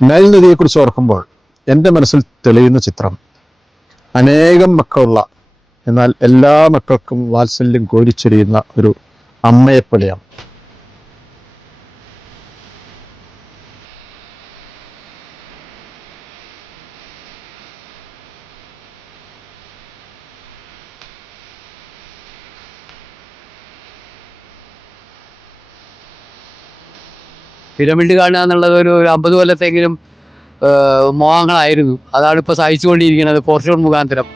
Nile നദിയെക്കുറിച്ച് ഓർക്കുമ്പോൾ എൻ്റെ മനസ്സിൽ തെളിയുന്ന ചിത്രം അനേകം മക്കളുള്ള, എന്നാൽ എല്ലാ മക്കൾക്കും വാത്സല്യം കോരിച്ചൊരിയുന്ന ഒരു അമ്മയെപ്പോലെയാണ്. പിരമിഡ് കാണുക എന്നുള്ളത് ഒരു 50 കൊല്ലത്തെങ്കിലും മോഹങ്ങളായിരുന്നു. അതാണ് ഇപ്പോൾ സഹിച്ചുകൊണ്ടിരിക്കുന്നത് പോർച്ചുഗൽ മുഖാന്തരം.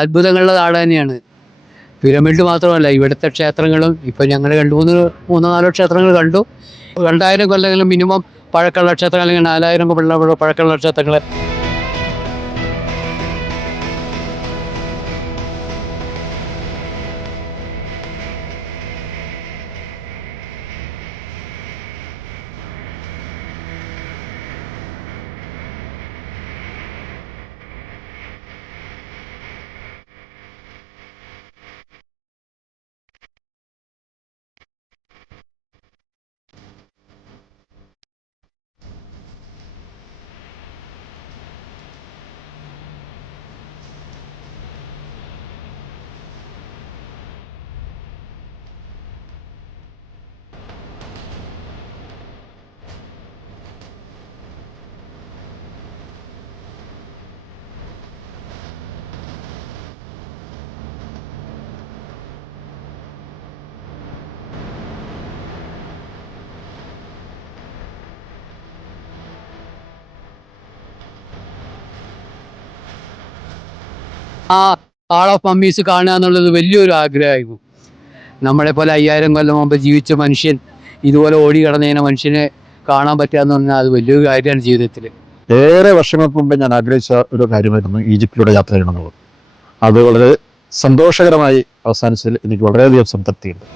അത്ഭുതങ്ങളുടെ നാട് തന്നെയാണ്. പിരമിഡ് മാത്രമല്ല, ഇവിടുത്തെ ക്ഷേത്രങ്ങളും ഇപ്പം ഞങ്ങൾ 3-4 ക്ഷേത്രങ്ങൾ കണ്ടു. 2000 കൊല്ലെങ്കിലും മിനിമം പഴക്കമുള്ള ക്ഷേത്രങ്ങൾ, അല്ലെങ്കിൽ 4000 കൊല്ലം പഴക്കമുള്ള ക്ഷേത്രങ്ങൾ. ആ ഹാൾ ഓഫ് മമ്മീസ് കാണുക എന്നുള്ളത് വലിയൊരു ആഗ്രഹമായിരുന്നു. നമ്മളെ പോലെ 5000 കൊല്ലം മുമ്പ് ജീവിച്ച മനുഷ്യൻ, ഇതുപോലെ ഓടി കിടന്നതിനെ മനുഷ്യനെ കാണാൻ പറ്റുക എന്ന് പറഞ്ഞാൽ അത് വലിയൊരു കാര്യമാണ് ജീവിതത്തിൽ. ഏറെ വർഷങ്ങൾക്ക് മുമ്പേ ഞാൻ ആഗ്രഹിച്ച ഒരു കാര്യമായിരുന്നു ഈജിപ്തിലൂടെ യാത്ര ചെയ്യണമെന്നുള്ളത്. അത് വളരെ സന്തോഷകരമായി അവസാനിച്ചതിൽ എനിക്ക് വളരെയധികം സംതൃപ്തിയുണ്ട്.